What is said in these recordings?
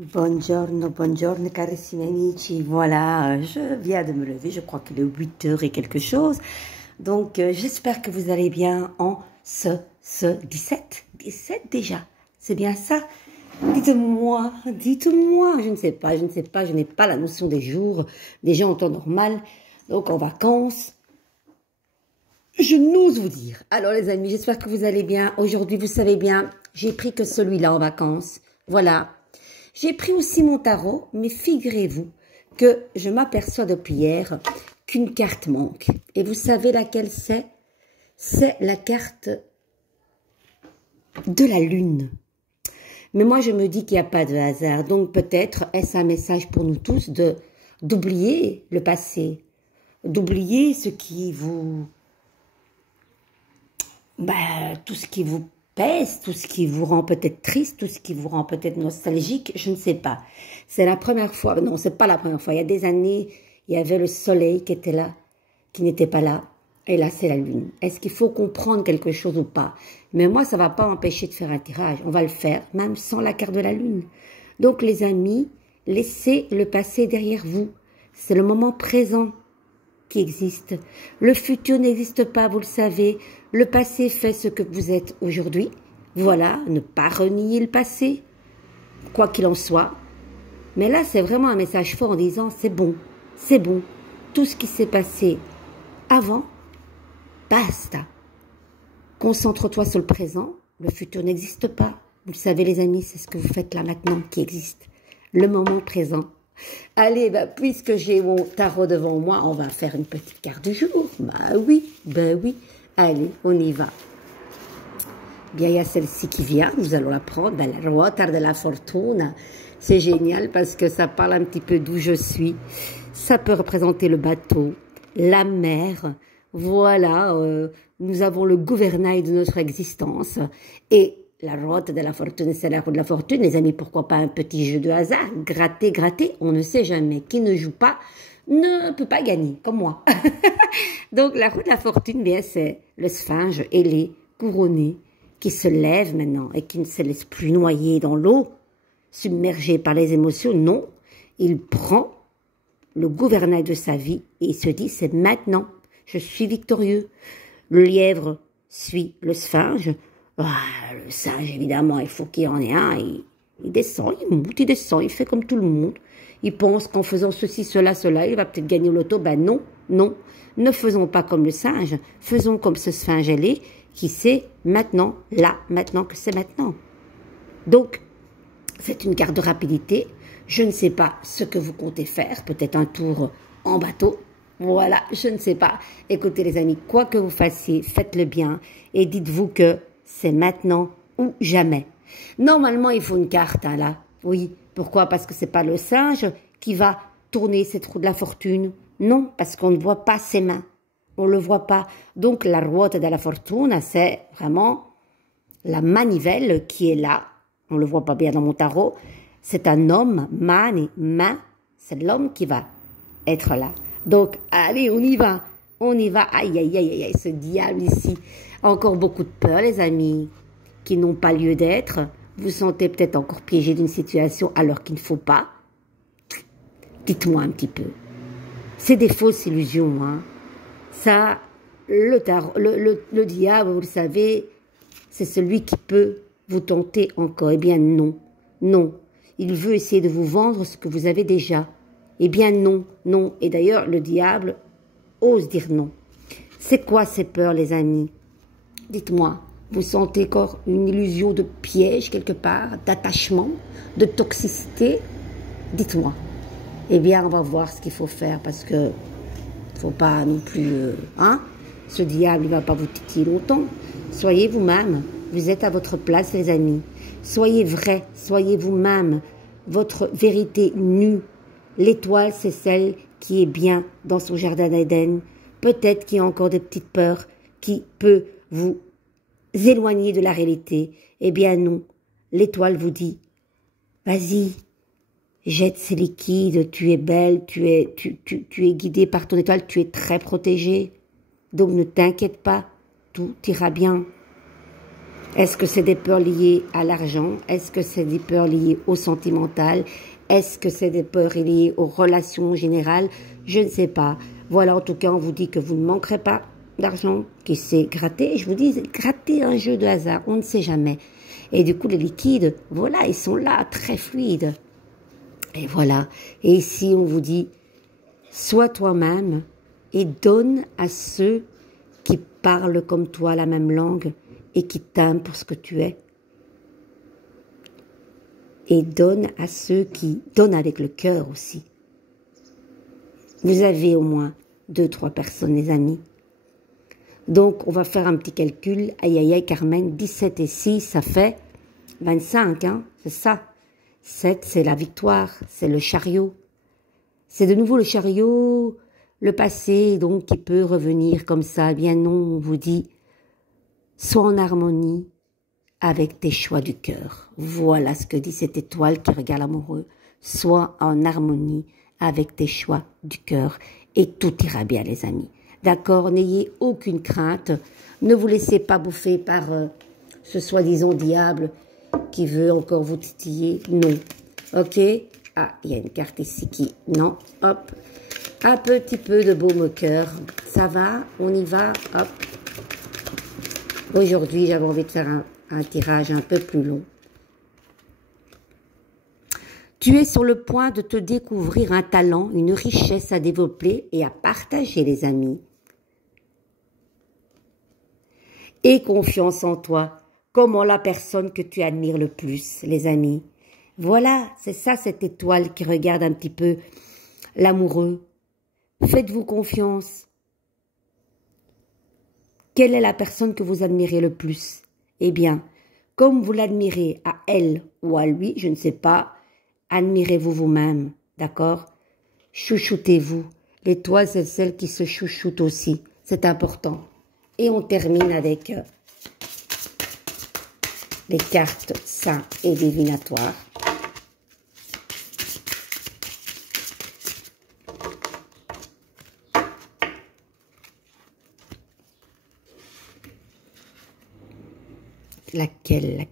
Buongiorno, buongiorno carissimi amici, voilà, je viens de me lever, je crois qu'il est 8 heures et quelque chose, donc j'espère que vous allez bien en ce 17 déjà, c'est bien ça? Dites-moi, je ne sais pas, je n'ai pas la notion des jours, des gens en temps normal, donc en vacances, je n'ose vous dire. Alors les amis, j'espère que vous allez bien, aujourd'hui vous savez bien, j'ai pris que celui-là en vacances, voilà. J'ai pris aussi mon tarot, mais figurez-vous que je m'aperçois depuis hier qu'une carte manque. Et vous savez laquelle c'est? C'est la carte de la lune. Mais moi, je me dis qu'il n'y a pas de hasard. Donc peut-être est-ce un message pour nous tous d'oublier le passé, d'oublier ce qui vous... tout ce qui vous pèse, tout ce qui vous rend peut-être triste, tout ce qui vous rend peut-être nostalgique, je ne sais pas. C'est la première fois, non, c'est pas la première fois. Il y a des années, il y avait le soleil qui était là, qui n'était pas là. Et là, c'est la lune. Est-ce qu'il faut comprendre quelque chose ou pas? Mais moi, ça va pas empêcher de faire un tirage. On va le faire, même sans la carte de la lune. Donc, les amis, laissez le passé derrière vous. C'est le moment présent qui existe. Le futur n'existe pas, vous le savez. Le passé fait ce que vous êtes aujourd'hui. Voilà, ne pas renier le passé, quoi qu'il en soit. Mais là, c'est vraiment un message fort en disant, c'est bon, c'est bon. Tout ce qui s'est passé avant, basta. Concentre-toi sur le présent. Le futur n'existe pas. Vous le savez, les amis, c'est ce que vous faites là maintenant qui existe. Le moment présent. Allez, puisque j'ai mon tarot devant moi, on va faire une petite carte du jour. Oui. Allez, on y va. Bien, il y a celle-ci qui vient, nous allons la prendre. La ruota de la fortuna. C'est génial parce que ça parle un petit peu d'où je suis. Ça peut représenter le bateau, la mer. Voilà, nous avons le gouvernail de notre existence. Et la ruota de la fortune, c'est la roue de la fortune. Les amis, pourquoi pas un petit jeu de hasard? Gratter, on ne sait jamais. Qui ne joue pas ne peut pas gagner, comme moi. Donc, la roue de la fortune, bien, c'est le sphinge ailé, couronné, qui se lève maintenant et qui ne se laisse plus noyer dans l'eau, submergé par les émotions. Non, il prend le gouvernail de sa vie et il se dit, c'est maintenant, je suis victorieux. Le lièvre suit le sphinge. Le singe, évidemment, il faut qu'il y en ait un. Il descend, il monte, il descend, il fait comme tout le monde. Il pense qu'en faisant ceci, cela, il va peut-être gagner au loto. Non. Ne faisons pas comme le singe. Faisons comme ce sphinge ailé qui sait maintenant, là, maintenant que c'est maintenant. Donc, c'est une carte de rapidité. Je ne sais pas ce que vous comptez faire. Peut-être un tour en bateau. Voilà, je ne sais pas. Écoutez les amis, quoi que vous fassiez, faites-le bien. Et dites-vous que c'est maintenant ou jamais. Normalement, il faut une carte, là. Oui. Pourquoi? Parce que c'est pas le singe qui va tourner cette roue de la fortune. Non, parce qu'on ne voit pas ses mains. On ne le voit pas. Donc, la ruota della fortuna, c'est vraiment la manivelle qui est là. On ne le voit pas bien dans mon tarot. C'est un homme, mani, main. C'est l'homme qui va être là. Donc, allez, on y va. Aïe, ce diable ici. Encore beaucoup de peur, les amis, qui n'ont pas lieu d'être. Vous sentez peut-être encore piégé d'une situation alors qu'il ne faut pas. Dites-moi un petit peu. C'est des fausses illusions, hein. Ça, le diable, vous le savez, c'est celui qui peut vous tenter encore. Eh bien, non. Il veut essayer de vous vendre ce que vous avez déjà. Eh bien, non. Et d'ailleurs, le diable ose dire non. C'est quoi ces peurs, les amis? Dites-moi, vous sentez encore une illusion de piège quelque part, d'attachement, de toxicité? Dites-moi. Eh bien, on va voir ce qu'il faut faire parce que faut pas non plus... ce diable, il va pas vous titiller longtemps. Soyez vous-même. Vous êtes à votre place, les amis. Soyez vrai. Soyez vous-même. Votre vérité nue. L'étoile, c'est celle qui est bien dans son jardin d'Éden. Peut-être qu'il y a encore des petites peurs qui peuvent vous éloigner de la réalité. Eh bien non, l'étoile vous dit, vas-y, jette ces liquides, tu es belle, tu es guidée par ton étoile, tu es très protégée. Donc ne t'inquiète pas, tout ira bien. Est-ce que c'est des peurs liées à l'argent? Est-ce que c'est des peurs liées au sentimental? Est-ce que c'est des peurs liées aux relations générales? Je ne sais pas. Voilà, en tout cas, on vous dit que vous ne manquerez pas d'argent, qui s'est gratté. Je vous dis, gratter un jeu de hasard, on ne sait jamais. Et du coup, les liquides, voilà, ils sont là, très fluides. Et voilà. Et ici, on vous dit, sois toi-même et donne à ceux qui parlent comme toi la même langue et qui t'aiment pour ce que tu es. Et donne à ceux qui donnent avec le cœur aussi. Vous avez au moins 2-3 personnes, les amis. Donc, on va faire un petit calcul. Aïe, aïe, aïe, Carmen, 17 et 6, ça fait 25, hein, c'est ça. 7, c'est la victoire, c'est le chariot. C'est de nouveau le chariot, le passé, donc, qui peut revenir comme ça. Eh bien non, on vous dit, sois en harmonie avec tes choix du cœur. Voilà ce que dit cette étoile qui regarde l'amoureux. Sois en harmonie avec tes choix du cœur et tout ira bien, les amis. D'accord, n'ayez aucune crainte. Ne vous laissez pas bouffer par ce soi-disant diable qui veut encore vous titiller. Non. Ok? Ah, il y a une carte ici qui... Non. Hop. Un petit peu de baume au cœur. Ça va? On y va? Hop. Aujourd'hui, j'avais envie de faire un tirage un peu plus long. Tu es sur le point de te découvrir un talent, une richesse à développer et à partager, les amis. Aie confiance en toi, comme en la personne que tu admires le plus, les amis. Voilà, c'est ça cette étoile qui regarde un petit peu l'amoureux. Faites-vous confiance. Quelle est la personne que vous admirez le plus? Eh bien, comme vous l'admirez à elle ou à lui, je ne sais pas, admirez-vous vous-même, d'accord? Chouchoutez-vous. L'étoile, c'est celle qui se chouchoute aussi. C'est important. Et on termine avec les cartes saints et divinatoires. Laquelle?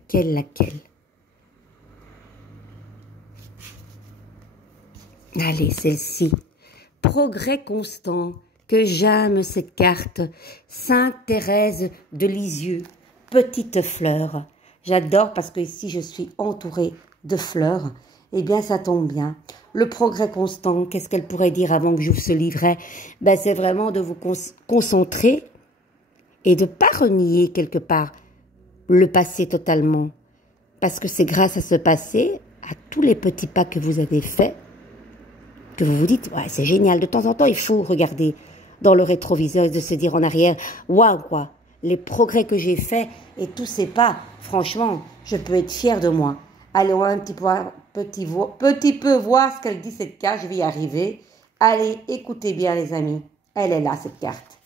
Allez, celle-ci. Progrès constant. Que j'aime cette carte. Sainte Thérèse de Lisieux. Petite fleur. J'adore parce que ici je suis entourée de fleurs. Eh bien, ça tombe bien. Le progrès constant, qu'est-ce qu'elle pourrait dire avant que j'ouvre ce livret? Ben, c'est vraiment de vous concentrer et de ne pas renier quelque part le passé totalement. Parce que c'est grâce à ce passé, à tous les petits pas que vous avez faits, que vous vous dites, ouais, c'est génial. De temps en temps, il faut regarder dans le rétroviseur et de se dire en arrière, waouh, quoi, les progrès que j'ai faits et tous ces pas, franchement, je peux être fière de moi. Allez, on va un petit peu voir ce qu'elle dit cette carte, je vais y arriver. Allez, écoutez bien les amis, elle est là cette carte.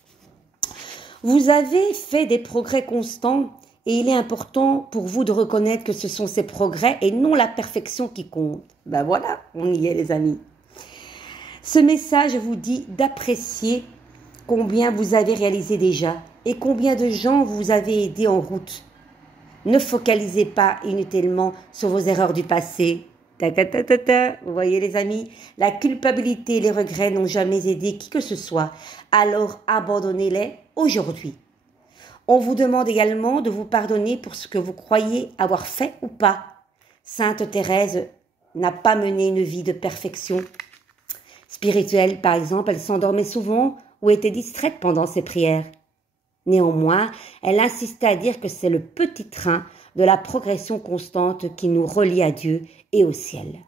Vous avez fait des progrès constants et il est important pour vous de reconnaître que ce sont ces progrès et non la perfection qui compte. Ben voilà, on y est les amis. Ce message vous dit d'apprécier combien vous avez réalisé déjà et combien de gens vous avez aidés en route. Ne focalisez pas inutilement sur vos erreurs du passé. Vous voyez les amis, la culpabilité et les regrets n'ont jamais aidé qui que ce soit. Alors abandonnez-les aujourd'hui. On vous demande également de vous pardonner pour ce que vous croyez avoir fait ou pas. Sainte Thérèse n'a pas mené une vie de perfection spirituelle, par exemple. Elle s'endormait souvent ou était distraite pendant ses prières. Néanmoins, elle insistait à dire que c'est le petit train de la progression constante qui nous relie à Dieu et au ciel.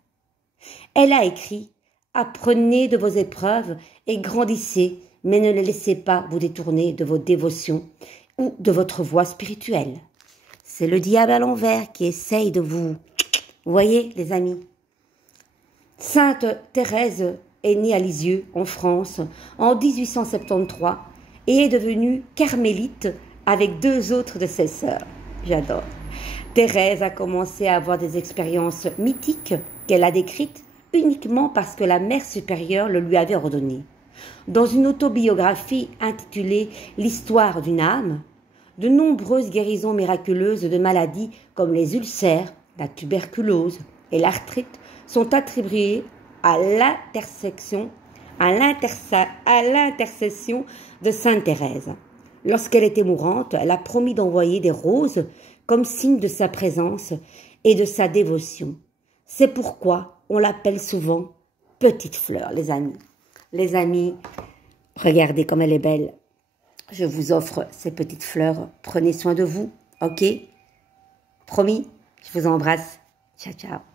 Elle a écrit « Apprenez de vos épreuves et grandissez, mais ne les laissez pas vous détourner de vos dévotions ou de votre voie spirituelle. » C'est le diable à l'envers qui essaye de vous... Vous voyez, les amis? Sainte Thérèse est née à Lisieux, en France, en 1873 et est devenue carmélite avec 2 autres de ses sœurs. J'adore. Thérèse a commencé à avoir des expériences mythiques qu'elle a décrites uniquement parce que la Mère supérieure le lui avait ordonné. Dans une autobiographie intitulée « L'histoire d'une âme », de nombreuses guérisons miraculeuses de maladies comme les ulcères, la tuberculose et l'arthrite sont attribuées à l'intercession de Sainte Thérèse. Lorsqu'elle était mourante, elle a promis d'envoyer des roses comme signe de sa présence et de sa dévotion. C'est pourquoi on l'appelle souvent petite fleur, les amis. Les amis, regardez comme elle est belle. Je vous offre ces petites fleurs. Prenez soin de vous, ok? Promis, je vous embrasse. Ciao, ciao.